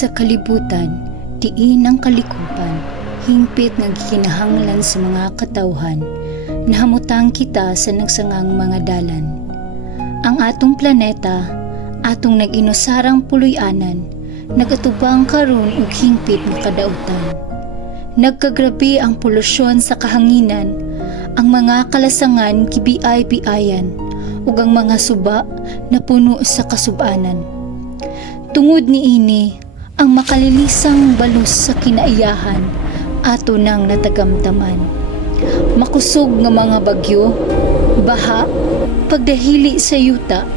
sa kalibutan, diin ang kalikupan, hingpit nga gikinahanglan sa mga katawhan, nahamutang kita sa nagsangang mga dalan. Ang atong planeta, atong nag-inusarang puloy-anan, nagatubang karon og hingpit nga kadautan. Nagkagrabe ang polusyon sa kahanginan, ang mga kalasangan kibiay-biayan, ug ang mga suba na puno sa kasubanan. Tungod niini, ang makalilisang balos sa kinaiyahan ato nang natagamtaman. Makusog nga mga bagyo, baha, pagdahili sa yuta,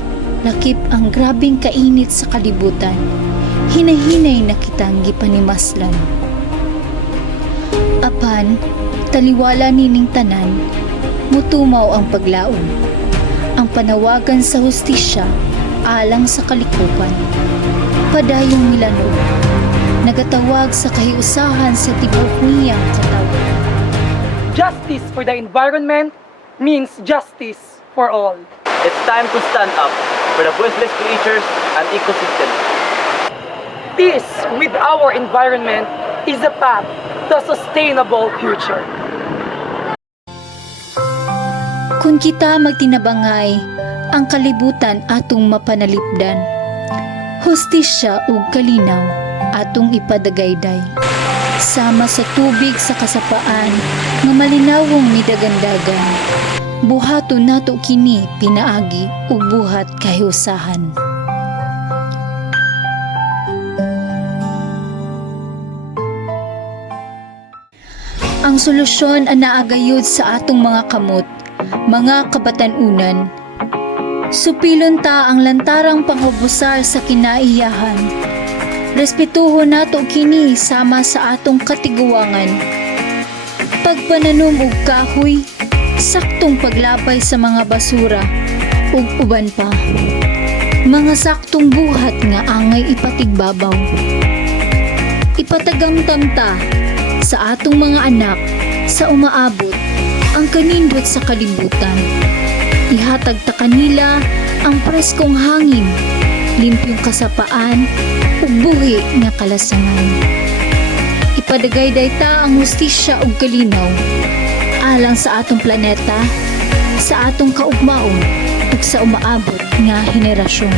lakip ang grabing kainit sa kalibutan. Hinahinay na kitang gipanimaslan. Apan, taliwala nining tanan, mutumaw ang paglaom. Ang panawagan sa hustisya alang sa kalikupan. Padayong milanog, nagatawag sa kahiusahan sa tibuok niyang katawan. Justice for the environment means justice for all. It's time to stand up for the voiceless creatures and ecosystems. Peace with our environment is a path to a sustainable future. Kung kita magtinabangay, ang kalibutan atong mapanalipdan. Hustisya ug kalinaw atong ipadagayday. Sama sa tubig sa kasapaan nga malinawong midagandagan. Buhaton nato kini pinaagi ug buhat kahiusahan. Ang solusyon ana agayod sa atong mga kamot, mga kabatanunan. Supilon ta ang lantarang panghubusar sa kinaiyahan. Respetuhon nato kini sama sa atong katiguangan. Pagpananom og kahoy, saktong paglapay sa mga basura ug uban pa. Mga saktong buhat nga angay ipatigbabaw. Ipatagamtam ta sa atong mga anak sa umaabot ang kanindot sa kalibutan. Ihatag ta kanila ang preskong hangin, limpyong kasapaan, ug buhi nga kalasangan. Ipadagayday ta ang hustisya ug kalinaw alang sa atong planeta, sa atong kaugmaon ug sa umaabot nga henerasyon.